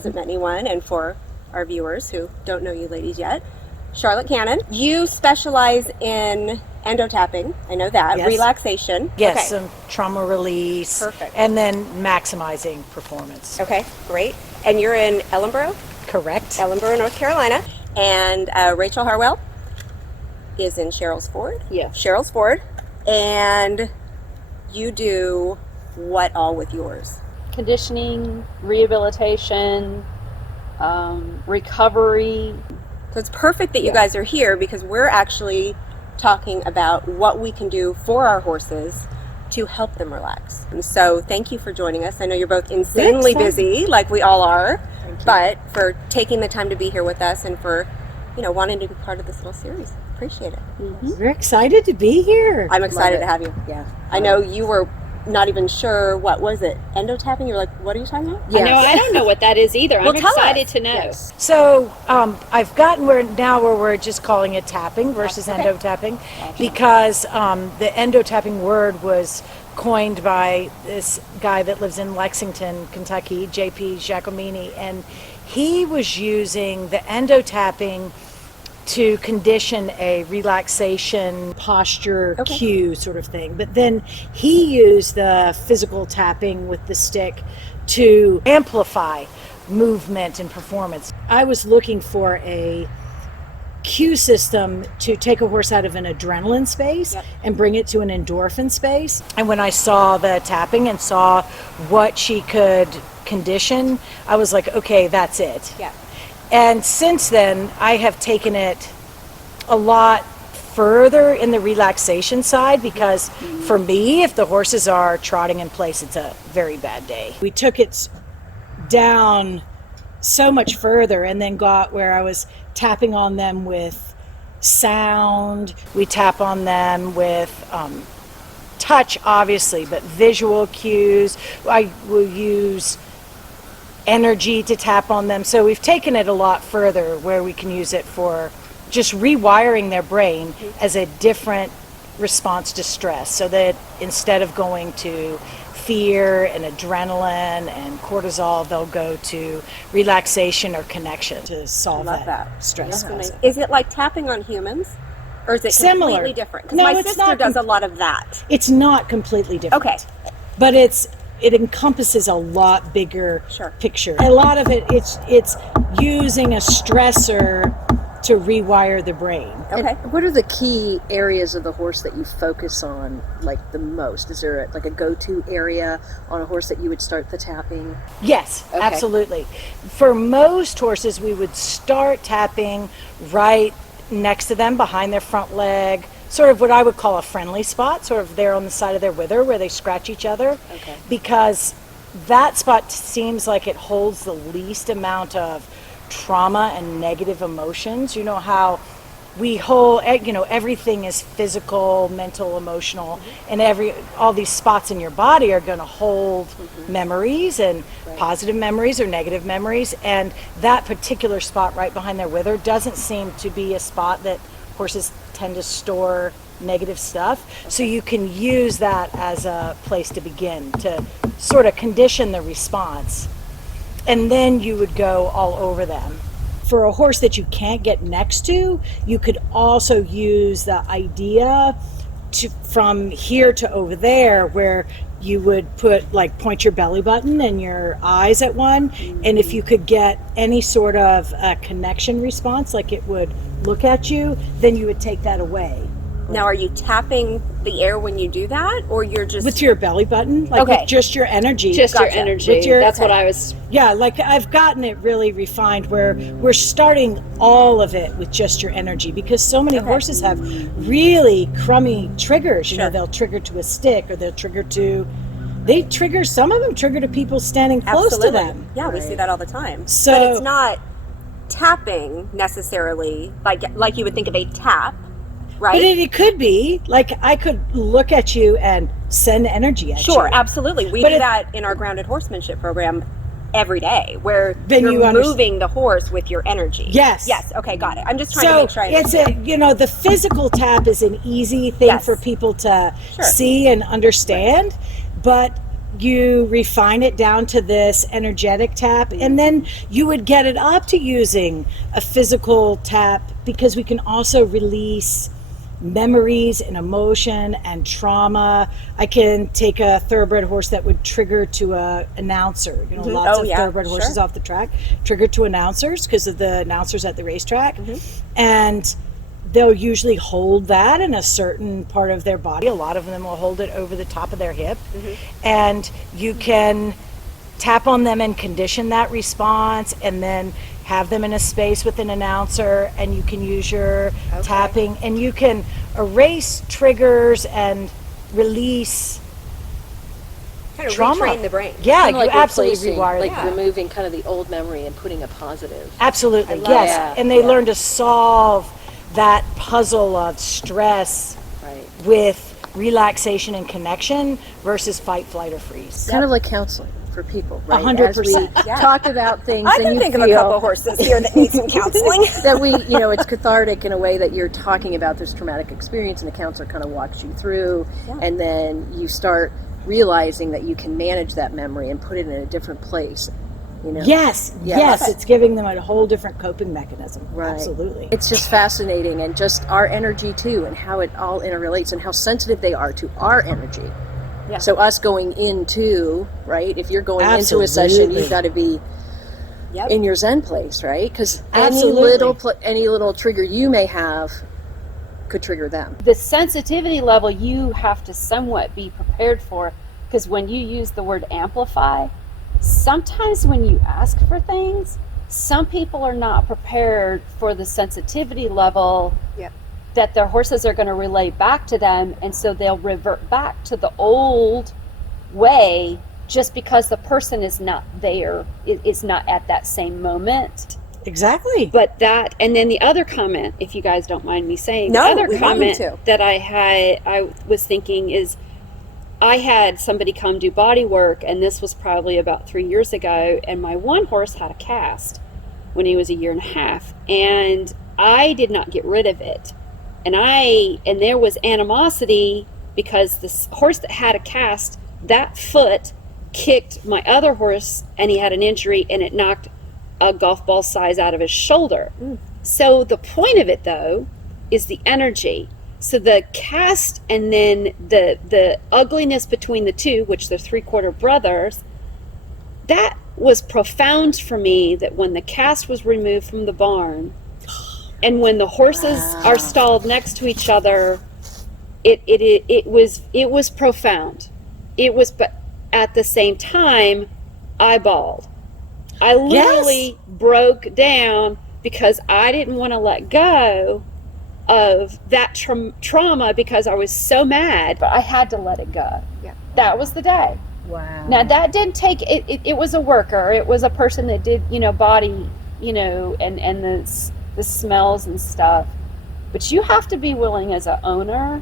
hasn't met anyone, and for our viewers who don't know you ladies yet, Charlotte Cannon, you specialize in endo tapping. I know that. Yes. Relaxation. Yes, Okay. some trauma release. Perfect. And then maximizing performance. Okay, great. And you're in Ellenboro? Correct. Ellenboro, North Carolina. And Rachel Harwell is in Cheryl's Ford? Yeah. Cheryl's Ford. And you do what all with yours? Conditioning, rehabilitation, recovery. So it's perfect that you guys are here because we're actually talking about what we can do for our horses to help them relax. And so thank you for joining us. I know you're both insanely busy, like we all are, but for taking the time to be here with us and for, wanting to be part of this little series. Appreciate it. Mm-hmm. We're excited to be here. I'm excited to have you. Yeah. I know you were not even sure, what was it? Endo tapping? You were like, what are you talking about? I know, I don't know what that is either. Well, I'm tell excited us. to know. Yes. So I've gotten where we're just calling it tapping versus endo tapping because the endo tapping word was coined by this guy that lives in Lexington, Kentucky, J.P. Giacomini, and he was using the endo tapping to condition a relaxation posture cue sort of thing. But then he used the physical tapping with the stick to amplify movement and performance. I was looking for a cue system to take a horse out of an adrenaline space and bring it to an endorphin space. And when I saw the tapping and saw what she could condition, I was like, okay, that's it. Yeah. And since then, I have taken it a lot further in the relaxation side because for me, if the horses are trotting in place, it's a very bad day. We took it down so much further and then got where I was tapping on them with sound. We tap on them with touch, obviously, but visual cues. I will use energy to tap on them. So we've taken it a lot further where we can use it for just rewiring their brain as a different response to stress, so that instead of going to fear and adrenaline and cortisol, they'll go to relaxation or connection to solve that stress. Is it like tapping on humans? Or is it Similar. completely different? Because No, my it's sister not does a lot of that. It's not completely different. Okay. But it encompasses a lot bigger picture. A lot of it's using a stressor to rewire the brain. Okay. And what are the key areas of the horse that you focus on like the most? Is there like a go-to area on a horse that you would start the tapping? Yes, absolutely. For most horses, we would start tapping right next to them, behind their front leg, sort of what I would call a friendly spot, sort of there on the side of their wither where they scratch each other. Okay. Because that spot seems like it holds the least amount of trauma and negative emotions. You know how we hold, everything is physical, mental, emotional, and all these spots in your body are going to hold memories and positive memories or negative memories, and that particular spot right behind their wither doesn't seem to be a spot that horses tend to store negative stuff. So you can use that as a place to begin to sort of condition the response, and then you would go all over them. For a horse that you can't get next to, you could also use the idea from here to over there, where you would point your belly button and your eyes at one, and if you could get any sort of a connection response, like it would look at you, then you would take that away. Now, are you tapping the air when you do that, or you're just with your belly button, with just your energy? Just your energy. That's what I was. Yeah, I've gotten it really refined where we're starting all of it with just your energy, because so many horses have really crummy triggers. You know, they'll trigger to a stick, or they'll trigger to. Some of them trigger to people standing close to them. Yeah, we see that all the time. So, but it's not tapping necessarily like you would think of a tap. Right? But it could be, I could look at you and send energy at you. Sure, absolutely. We do that in our grounded horsemanship program every day, where you're moving the horse with your energy. Yes. Yes, okay, got it. I'm just trying to make sure I understand. The physical tap is an easy thing for people to see and understand, but you refine it down to this energetic tap, and then you would get it up to using a physical tap, because we can also release memories and emotion and trauma. I can take a thoroughbred horse that would trigger to a announcer. You know, lots of thoroughbred horses off the track trigger to announcers because of the announcers at the racetrack, and they'll usually hold that in a certain part of their body. A lot of them will hold it over the top of their hip, and you can tap on them and condition that response, and then have them in a space with an announcer, and you can use your tapping, and you can erase triggers and release Kind of trauma. retrain the brain. Yeah, Kind of like you absolutely replacing, rewire like them. removing kind of the old memory and putting a positive. Absolutely, love yes. that. And they learn to solve that puzzle of stress Right. with relaxation and connection versus fight, flight, or freeze. Kind of like counseling for people, right? 100%. As we talk about things, I and can you think feel of a couple horses here that need some counseling. that we, you know, it's cathartic in a way that you're talking about this traumatic experience, and the counselor kind of walks you through, and then you start realizing that you can manage that memory and put it in a different place. You know? Yes, it's giving them a whole different coping mechanism. Right. Absolutely. It's just fascinating, and just our energy too, and how it all interrelates, and how sensitive they are to our energy. Yeah. So us going into, right, if you're going into a session, Absolutely. you've got to be in your Zen place, right? Because any Absolutely. little trigger you may have could trigger them. The sensitivity level you have to somewhat be prepared for, because when you use the word amplify, sometimes when you ask for things, some people are not prepared for the sensitivity level that their horses are going to relay back to them, and so they'll revert back to the old way just because the person is not there, is not at that same moment. Exactly. But that, and then the other comment, if you guys don't mind me saying, No, the other we want you comment to. that I was thinking is, I had somebody come do body work, and this was probably about 3 years ago, and my one horse had a cast when he was 1.5 years, and I did not get rid of it. And there was animosity because this horse that had a cast, that foot kicked my other horse, and he had an injury, and it knocked a golf ball size out of his shoulder. So the point of it, though, is the energy. So the cast, and then the ugliness between the two, which they're 3/4 brothers, that was profound for me, that when the cast was removed from the barn, and when the horses are stalled next to each other, it was profound. It was, but at the same time, I bawled. I literally broke down because I didn't want to let go of that trauma because I was so mad, but I had to let it go. Yeah. That was the day. Wow. Now that didn't take it. It was a worker. It was a person that did, body, and the smells and stuff. But you have to be willing as an owner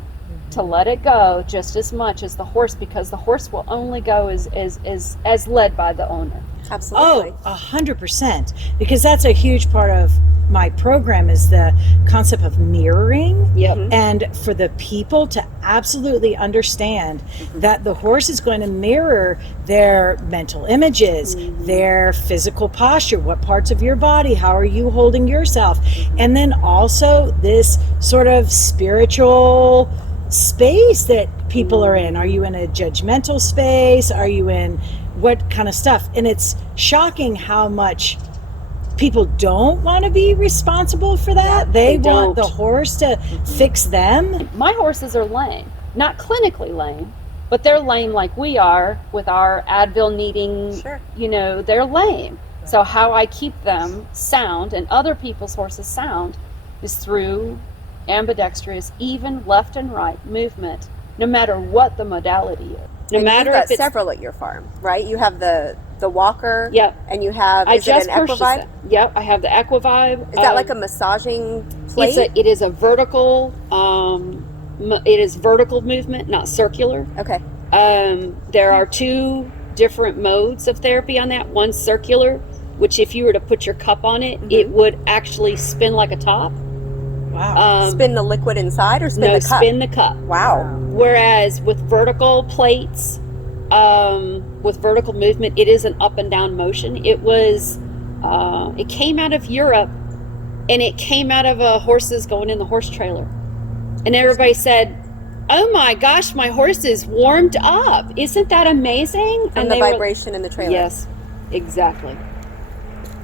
to let it go just as much as the horse, because the horse will only go as led by the owner. Absolutely. Oh, 100%. Because that's a huge part of my program, is the concept of mirroring. Yep. And for the people to absolutely understand that the horse is going to mirror their mental images, their physical posture, what parts of your body, how are you holding yourself, and then also this sort of spiritual space that people are in. Are you in a judgmental space? Are you in what kind of stuff? And it's shocking how much people don't want to be responsible for that. They want the horse to fix them. My horses are lame, not clinically lame, but they're lame like we are with our Advil needing, they're lame. So how I keep them sound and other people's horses sound is through ambidextrous, even left and right movement, no matter what the modality is. No matter you've if got it's several at your farm, right? You have the walker. Yep. And you have, I is just it an purchased Equivibe? it. Yep, I have the Equivibe. Is that like a massaging plate? It is a vertical. It is vertical movement, not circular. Okay. There are 2 different modes of therapy on that. One circular, which if you were to put your cup on it, it would actually spin like a top. Wow. Spin the liquid inside or spin the cup? Spin the cup. Wow. Whereas with vertical plates, with vertical movement, it is an up and down motion. It was, it came out of Europe, and it came out of horses going in the horse trailer. And everybody said, "Oh my gosh, my horse is warmed up. Isn't that amazing?" And the vibration in the trailer. Yes, exactly.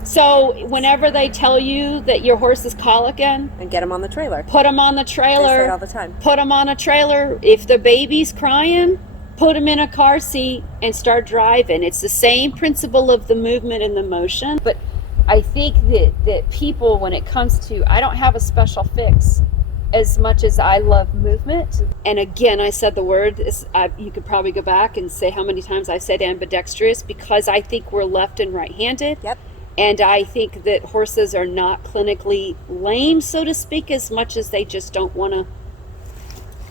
So whenever they tell you that your horse is colicking, And get them on the trailer. put them on the They trailer. say it all the time. Put them on a trailer. If the baby's crying, put them in a car seat and start driving. It's the same principle of the movement and the motion. But I think that people, when it comes to, I don't have a special fix as much as I love movement. And again, I said the word, you could probably go back and say how many times I said ambidextrous, because I think we're left and right-handed. Yep. And I think that horses are not clinically lame, so to speak, as much as they just don't want to.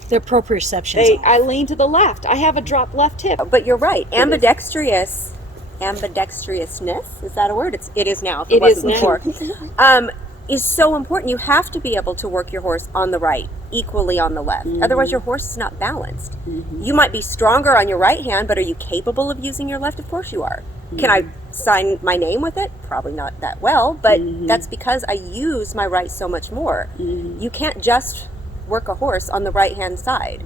Their proprioception. I lean to the left. I have a drop left hip. But you're right. Ambidextrousness, is that a word? It is now. If it It is wasn't now. before. Is so important. You have to be able to work your horse on the right, equally on the left. Otherwise, your horse is not balanced. You might be stronger on your right hand, but are you capable of using your left? Of course you are. Can I sign my name with it? Probably not that well, but that's because I use my right so much more. You can't just work a horse on the right hand side.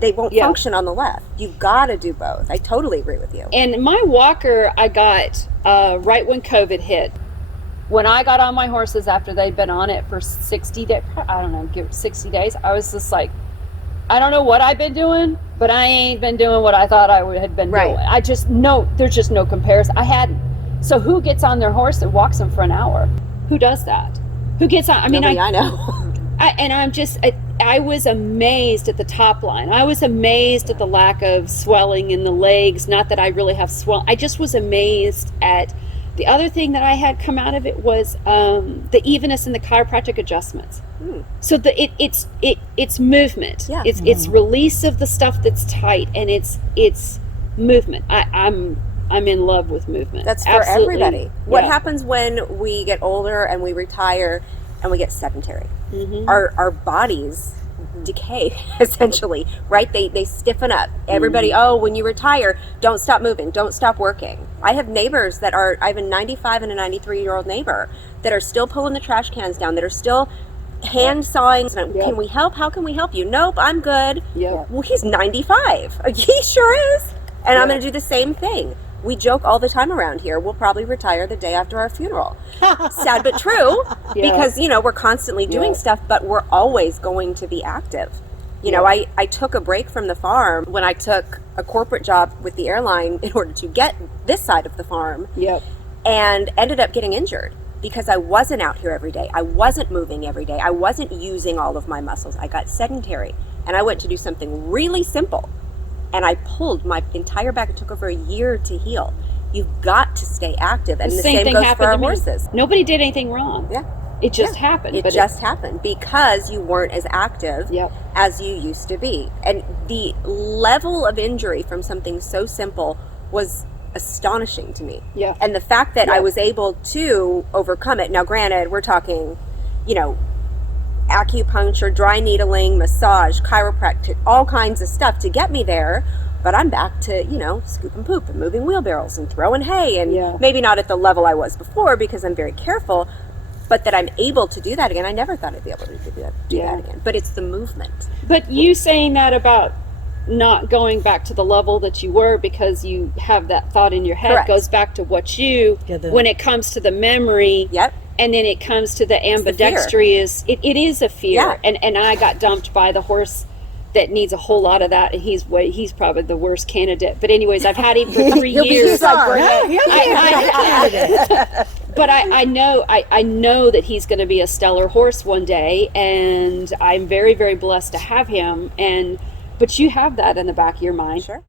They won't function on the left. You've got to do both. I totally agree with you. And my walker, I got right when COVID hit. When I got on my horses after they'd been on it for 60 days, I don't know, 60 days, I was just like, I don't know what I've been doing, but I ain't been doing what I thought I had been doing. I just know, there's just no comparison. I hadn't. So who gets on their horse and walks them for an hour? Who does that? Who gets on? I mean, Nobody I know. I was amazed at the top line. I was amazed at the lack of swelling in the legs. Not that I really have swell. I just was amazed at the other thing that I had come out of it was the evenness in the chiropractic adjustments. So it's movement. Yeah. It's release of the stuff that's tight, and it's movement. I'm in love with movement. That's for Absolutely. everybody. What Yeah. happens when we get older and we retire and we get sedentary? Our bodies decay, essentially, right? They stiffen up. Everybody, when you retire, don't stop moving, don't stop working. I have neighbors I have a 95 and a 93-year-old neighbor that are still pulling the trash cans down, that are still hand sawing. Can we help? How can we help you? Nope, I'm good. Well, he's 95. He sure is. And I'm going to do the same thing. We joke all the time around here. We'll probably retire the day after our funeral. Sad but true, because, we're constantly doing stuff, but we're always going to be active. I took a break from the farm when I took a corporate job with the airline in order to get this side of the farm. And ended up getting injured because I wasn't out here every day. I wasn't moving every day. I wasn't using all of my muscles. I got sedentary, and I went to do something really simple. And I pulled my entire back. It took over a year to heal. You've got to stay active. And the same thing goes happened for our to me. horses. Nobody did anything wrong. Yeah. It just happened. It just happened because you weren't as active Yep. as you used to be. And the level of injury from something so simple was astonishing to me. Yeah. And the fact that I was able to overcome it. Now, granted, we're talking, acupuncture, dry needling, massage, chiropractic, all kinds of stuff to get me there. But I'm back to, scoop and poop and moving wheelbarrows and throwing hay, and maybe not at the level I was before because I'm very careful, but that I'm able to do that again. I never thought I'd be able to do that again. But it's the movement. But you saying that about not going back to the level that you were because you have that thought in your head. Correct. Goes back to what you, when it comes to the memory. Yep. And then it comes to the ambidextrous, it is a fear. Yeah. And I got dumped by the horse that needs a whole lot of that, and he's probably the worst candidate. But anyways, I've had him for 3 years. But I know that he's going to be a stellar horse one day, and I'm very, very blessed to have him. But you have that in the back of your mind. Sure.